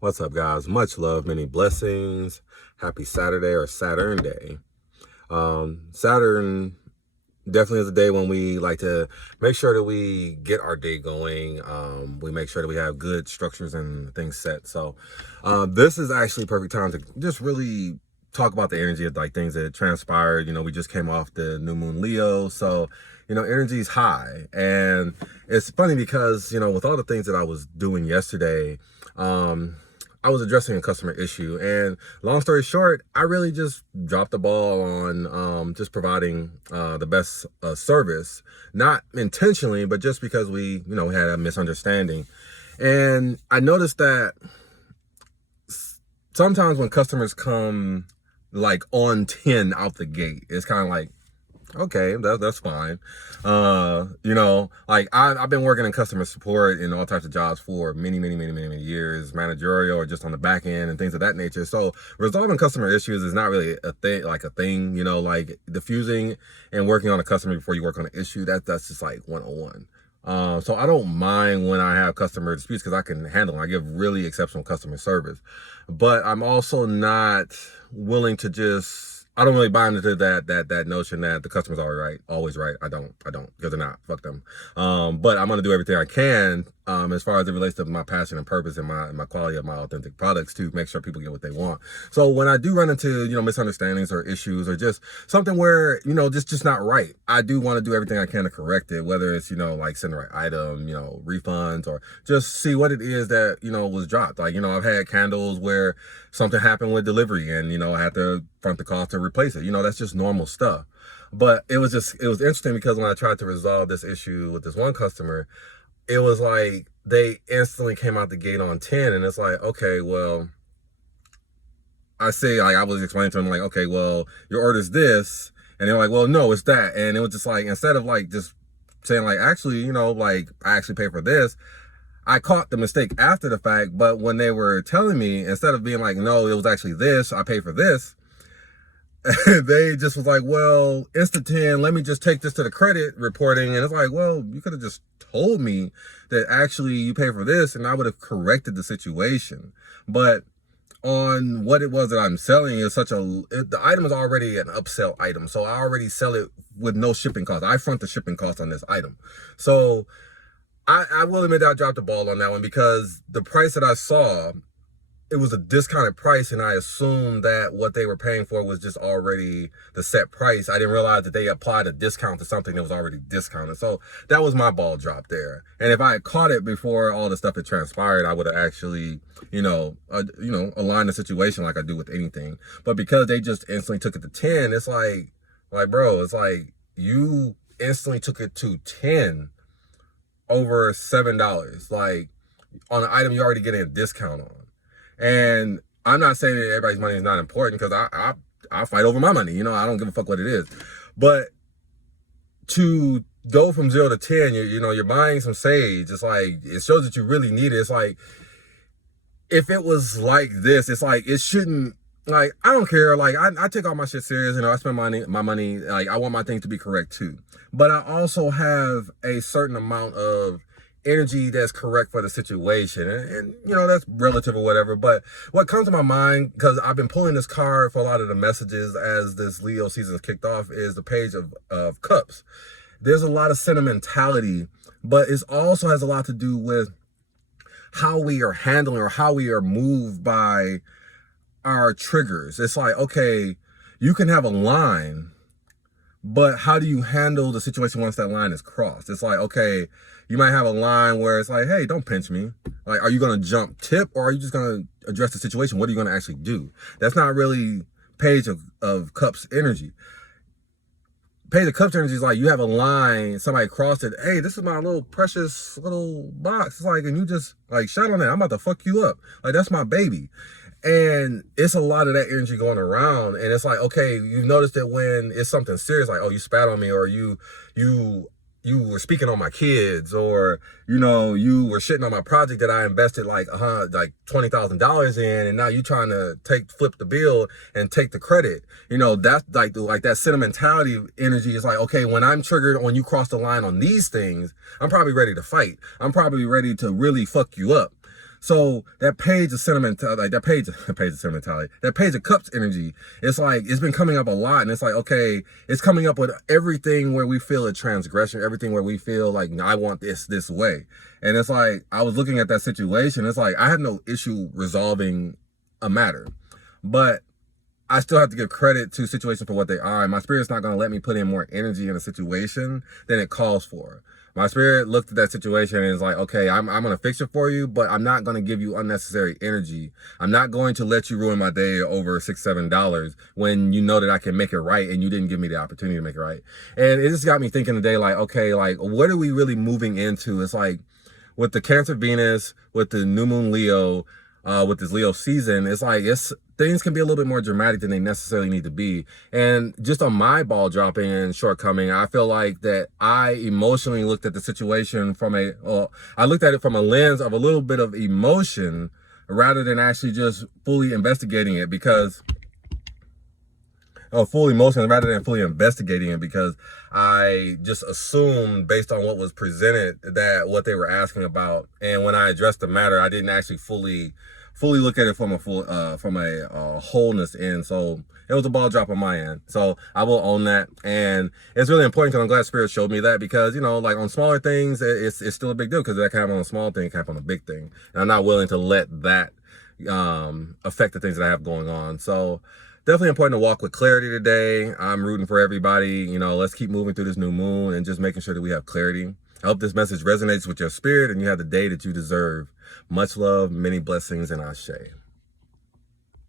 What's up, guys? Much love, many blessings. Happy Saturday or Saturn Day. Saturn definitely is a day when we like to make sure that we get our day going. We make sure that we have good structures and things set. So this is actually perfect time to just really talk about the energy of like things that transpired. We just came off the new moon Leo. So, energy is high. And it's funny because, with all the things that I was doing yesterday, I was addressing a customer issue, and long story short, I really just dropped the ball on just providing the best service, not intentionally, but just because we, had a misunderstanding. And I noticed that sometimes when customers come like on 10 out the gate, it's kind of like, okay, that's fine. Like I've been working in customer support in all types of jobs for many years, managerial or just on the back end and things of that nature. So resolving customer issues is not really a thing, like diffusing and working on a customer before you work on an issue. That's just like 101. So I don't mind when I have customer disputes because I can handle them. I give really exceptional customer service, but I'm also not willing to I don't really buy into that notion that the customer's always right. I don't, because they're not. Fuck them. But I'm gonna do everything I can, as far as it relates to my passion and purpose and my quality of my authentic products to make sure people get what they want. So when I do run into, misunderstandings or issues or just something where, just not right, I do want to do everything I can to correct it, whether it's, like send the right item, refunds, or just see what it is that, was dropped. Like, I've had candles where something happened with delivery and, I had to front the cost to replace it. That's just normal stuff. But it was interesting because when I tried to resolve this issue with this one customer, it was like they instantly came out the gate on 10, and it's like, okay, well, I was explaining to them like, okay, well, your order's this, and they're like, well, no, it's that. And it was just like, instead of like just saying like, actually, like I actually pay for this, I caught the mistake after the fact. But when they were telling me, instead of being like, no, it was actually this, I pay for this, they just was like, well, Instant10, let me just take this to the credit reporting. And it's like, well, you could have just told me that actually you pay for this and I would have corrected the situation. But on what it was that I'm selling is the item is already an upsell item. So I already sell it with no shipping cost. I front the shipping cost on this item. So I will admit that I dropped the ball on that one because the price that I saw, it was a discounted price, and I assumed that what they were paying for was just already the set price. I didn't realize that they applied a discount to something that was already discounted. So that was my ball drop there. And if I had caught it before all the stuff that transpired, I would have actually, aligned the situation like I do with anything. But because they just instantly took it to 10, it's like, bro, it's like you instantly took it to 10 over $7, like on an item you're already getting a discount on. And I'm not saying that everybody's money is not important, because I fight over my money. I don't give a fuck what it is. But to go from 0 to 10, you're buying some sage. It's like, it shows that you really need it. It's like, if it was like this, it's like, it shouldn't, like, I don't care. Like, I take all my shit serious. I spend my money. Like, I want my things to be correct too. But I also have a certain amount of energy that's correct for the situation, and that's relative or whatever. But what comes to my mind, because I've been pulling this card for a lot of the messages as this Leo season has kicked off, is the Page of Cups. There's a lot of sentimentality, but it also has a lot to do with how we are handling or how we are moved by our triggers. It's like, okay, you can have a line, but how do you handle the situation once that line is crossed? It's like, okay, you might have a line where it's like, hey, don't pinch me. Like, are you going to jump tip, or are you just going to address the situation? What are you going to actually do? That's not really Page of Cups energy. Page of Cups energy is like, you have a line, somebody crossed it. Hey, this is my little precious little box. It's like, and you just like, shut on that. I'm about to fuck you up. Like, that's my baby. And it's a lot of that energy going around. And it's like, okay, you've noticed that when it's something serious, like, oh, you spat on me, or you were speaking on my kids, or you were shitting on my project that I invested like $20,000 in, and now you trying to flip the bill and take the credit. That's like that sentimentality energy is like, okay, when I'm triggered, when you cross the line on these things, I'm probably ready to fight. I'm probably ready to really fuck you up. So that page of sentimentality, like that page of sentimentality, that page of cups energy, it's like, it's been coming up a lot. And it's like, okay, it's coming up with everything where we feel a transgression, everything where we feel like, I want this way. And it's like, I was looking at that situation. It's like, I have no issue resolving a matter, but I still have to give credit to situations for what they are. And my spirit's not going to let me put in more energy in a situation than it calls for. My spirit looked at that situation and is like, okay, I'm going to fix it for you, but I'm not going to give you unnecessary energy. I'm not going to let you ruin my day over $6, $7 when you know that I can make it right and you didn't give me the opportunity to make it right. And it just got me thinking today, like, okay, like, what are we really moving into? It's like with the Cancer Venus, with the new moon Leo, with this Leo season, it's like, things can be a little bit more dramatic than they necessarily need to be. And just on my ball dropping and shortcoming, I feel like that I emotionally looked at the situation I looked at it from a lens of a little bit of emotion rather than actually just fully investigating it, because full emotion rather than fully investigating it, because I just assumed based on what was presented that what they were asking about. And when I addressed the matter, I didn't actually fully look at it from a wholeness end. So it was a ball drop on my end. So I will own that. And it's really important because I'm glad Spirit showed me that, because, you know, like on smaller things, it's still a big deal, because that can happen on a small thing, it can happen on a big thing. And I'm not willing to let that affect the things that I have going on. So definitely important to walk with clarity today. I'm rooting for everybody. You know, let's keep moving through this new moon and just making sure that we have clarity. I hope this message resonates with your spirit and you have the day that you deserve. Much love, many blessings, and Ashe.